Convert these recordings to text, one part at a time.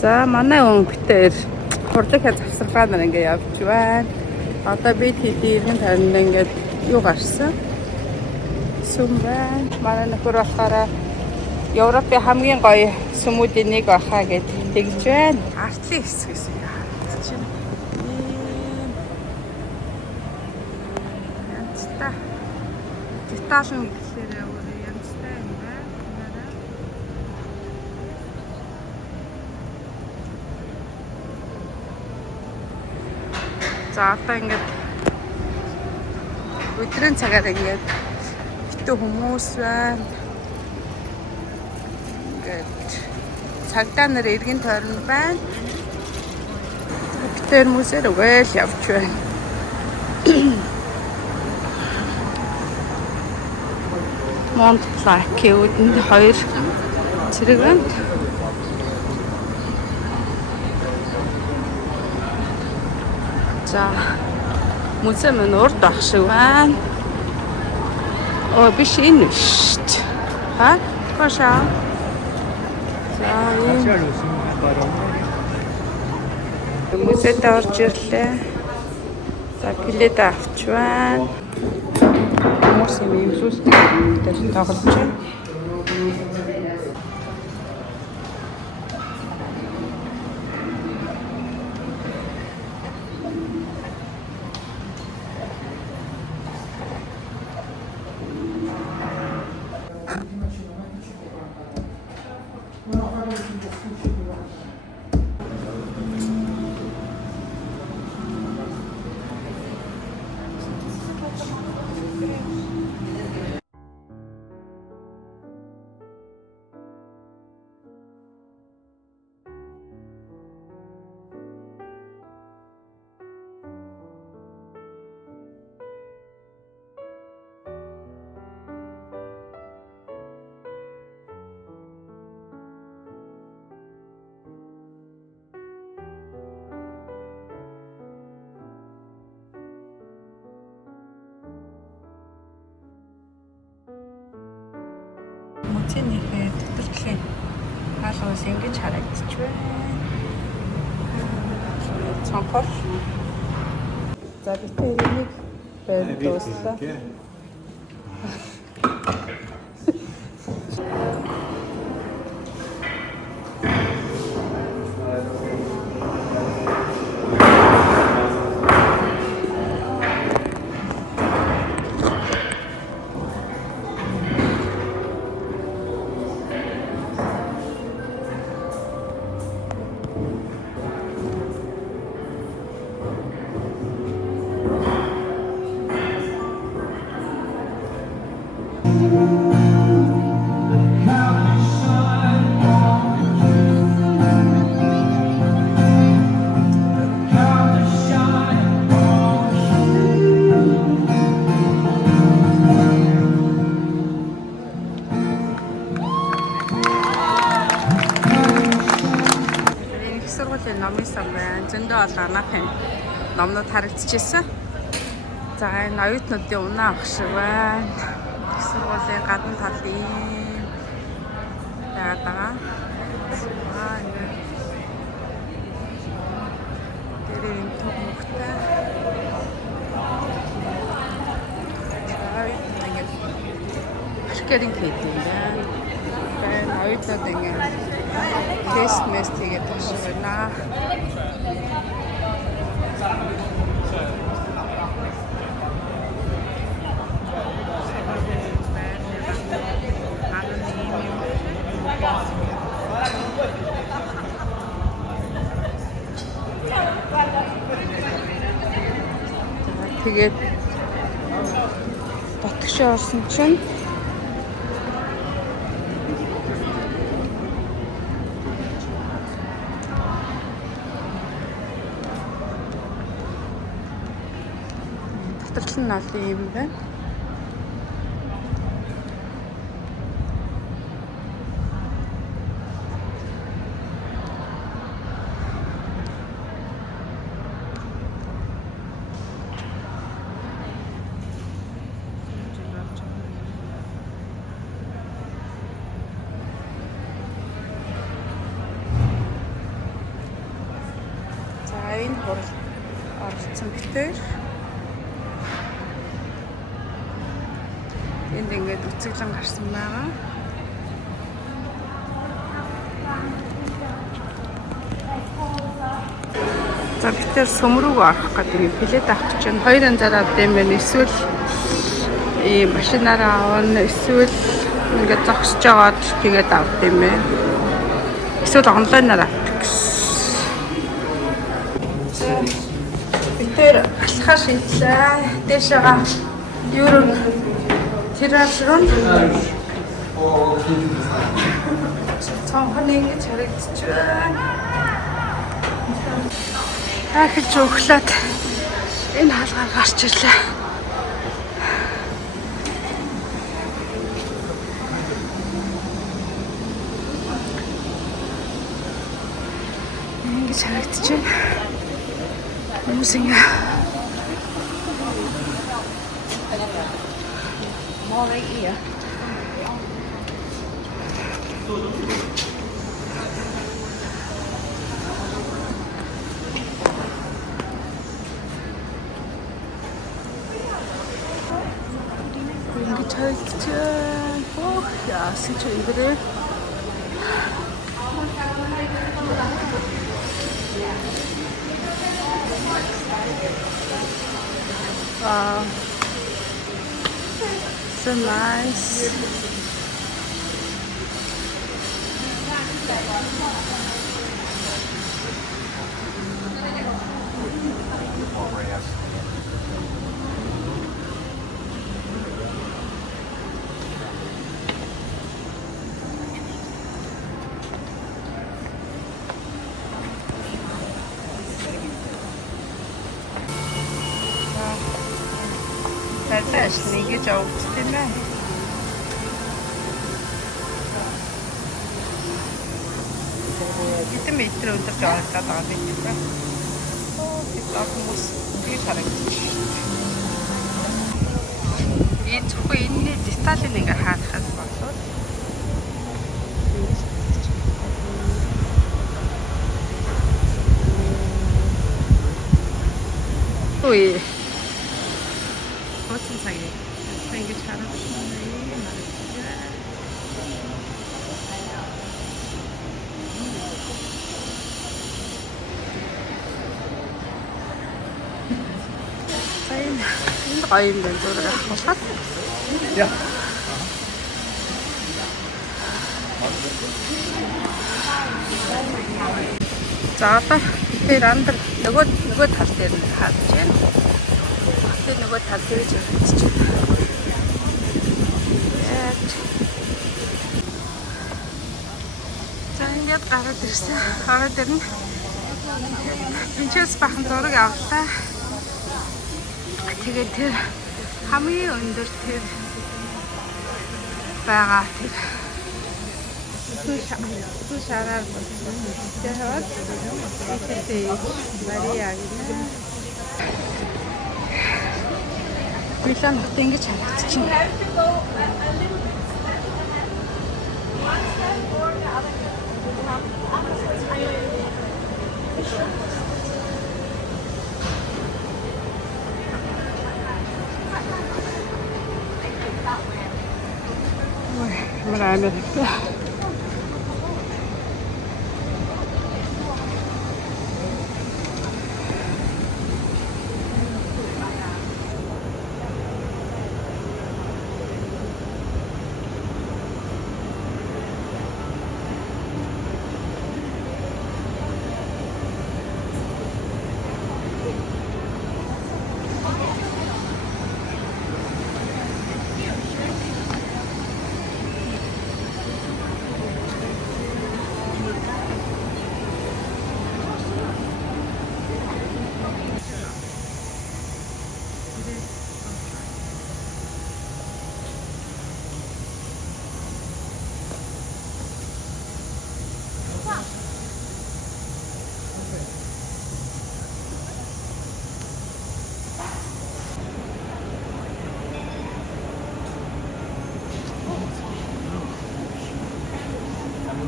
За манай өн битээр хурлаг хязгаар завсаргаа нар ингээ явж байна. Одоо бид хэдийн иргэн тойронд ингээд юу гарсан? Сүм байна. Манай нөхөр болохоор Европын хамгийн гоё сүмүүдийн нэг бахаа гэж тэгж байна. Артлын хэсгээс харагдаж байна. Янзтай. Деталн гэхээр өөрөө янзтай юм байна. За одоо ингээд өдрийн цагаар ингээд битүү хүмүүс байна. Ингээд цагдаа нар иргэн тойронд байна. Тэр хүмүүсээр угаал явж байна. Монт плакийн үүдэнд 2 зэрэг байна. За музей мөн урд ах шиг байна. Оо биш энэ шүү дээ. Ха? Хашаа. За энэ музейд орж ирлээ. За билет авч байна. Хүмүүс юм имлүүлдэг юм дээр тоглож байна. Музейнийхээ дотор хаалгаас ингэж харагдаж байна. Цонхол. За бид тэрийг бэр дуслаа. Номын сан байна. Зөндөө олон анаахын номнууд харагдчихсан. За энэ оюутнуудын унаа ах шиг байна. Их сургуулийн гадна талын байгаа. Тэрийн төв мөхтэй. Ашкерин хийх юм байна. Энэ оюутнууд ингэ тест мэст хийгээд байна. Тэгээд дотгошоо орсон чинь доторчлон олон юм байна. дээр. Энд ингээд үцэглэн гарсан байгаа. За бид тэр сүм рүү орох гэдэг юм билет авах чинь 2 янзаар авдаг юм байна. Эсвэл ийм машинаараа авна, эсвэл ингээд зогсож жагаад тэгээд авдаг юм байна. Эсвэл онлайнаар авдаг гэсэн. Бид тэр алхаа шийдлээ. Дэшээгээ евро тираж руу цаанхан ингэж харагдаж байна. Ахиж өглөөд энэ хаалгаар гарч ирлээ. Ингэж харагдаж байна. Хүмүүс ингээ ингэж харагдаж байна. Ох яасан ч ингэрээ. Wow, so nice. Тайлаш нэгэж авчихсан юм байна. Хэдэн метр өндөрж яваад байгаа юм бэ? Оо, тэр хүмүүс би харагдчих. Энэ зөвхөн энэний деталийг ингээ хаахад болоод ой. What's inside it? Trying to get out of энэ гоё юм байна зураг авахад. Яа. За одоо тэр андэр нөгөө тал дээр нь хаач байна. Тэр нөгөө тал дээр ч хэвчээ. За ингээд гараад ирсэн. Гараад ирнэ. Энэчээс бахан зураг авлаа. Тэгээд тэр хамгийн өндөр тэр байгаа тэр шараар тэгээд ихтэй Мария гэх Милан хот ингэж харагдчихна. Marami rin.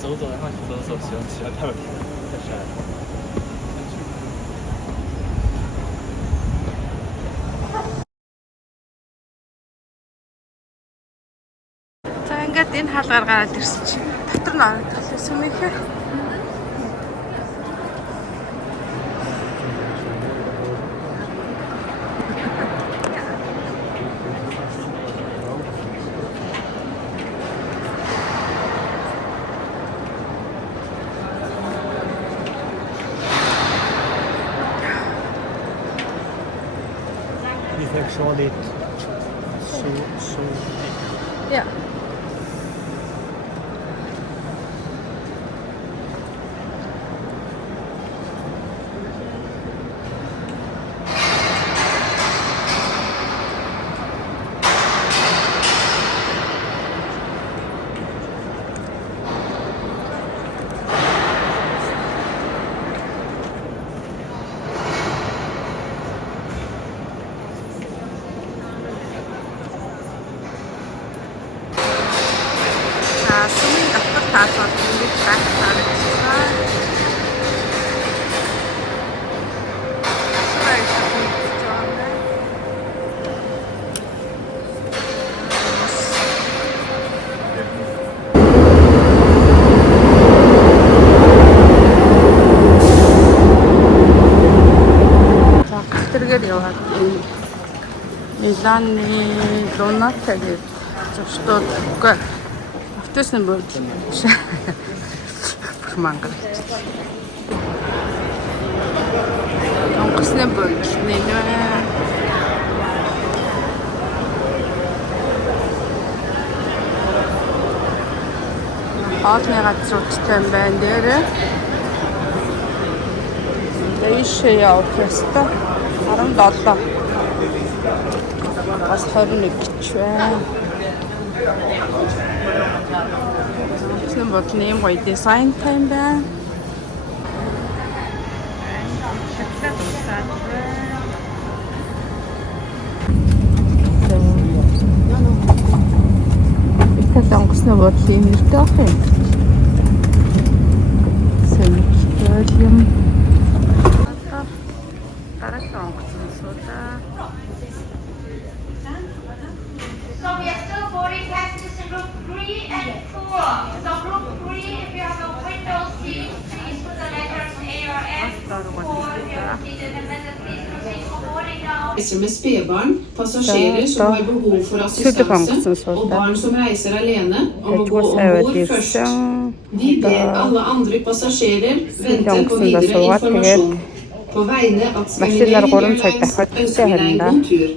走走，然后走走，喜欢太远，太晒了。ингээд энэ хаалгаар гараад ирсэн чинь дотор нь ороод ирлээсэн мэхэ. Actually, so. Ja. Сумын доктор таалбар ингэж байх санагдчихсан. За гэртэргээр яваад Миланы Доната гэж зочдод үгүй автобусны бод Монгол. Онгоцны бод нэ. Хоолны газруудтай юм байна дээр. Дэйшээ явах ёстой. 17. Бас 21 ч байна. Онгоцны бодны юм гоё дизайнтай юм байна. Онгоцны бодлын нэртэй ах юм. Санитариум. Дараагийн онгоцны суудаа. So we are still boarding passengers in group 3 and 4. So group 3, if you have a window seat, please put the letters A or S. 4, if you have a seat in the middle, please proceed for boarding now. Reiser med spedbarn, passasjerer som har behov for assistanse og barn som reiser alene om å gå ombord først. Vi ber alle andre passasjerer vente på videre informasjon. På vegne av Scandinavian Airlines ønsker vi deg en god tur.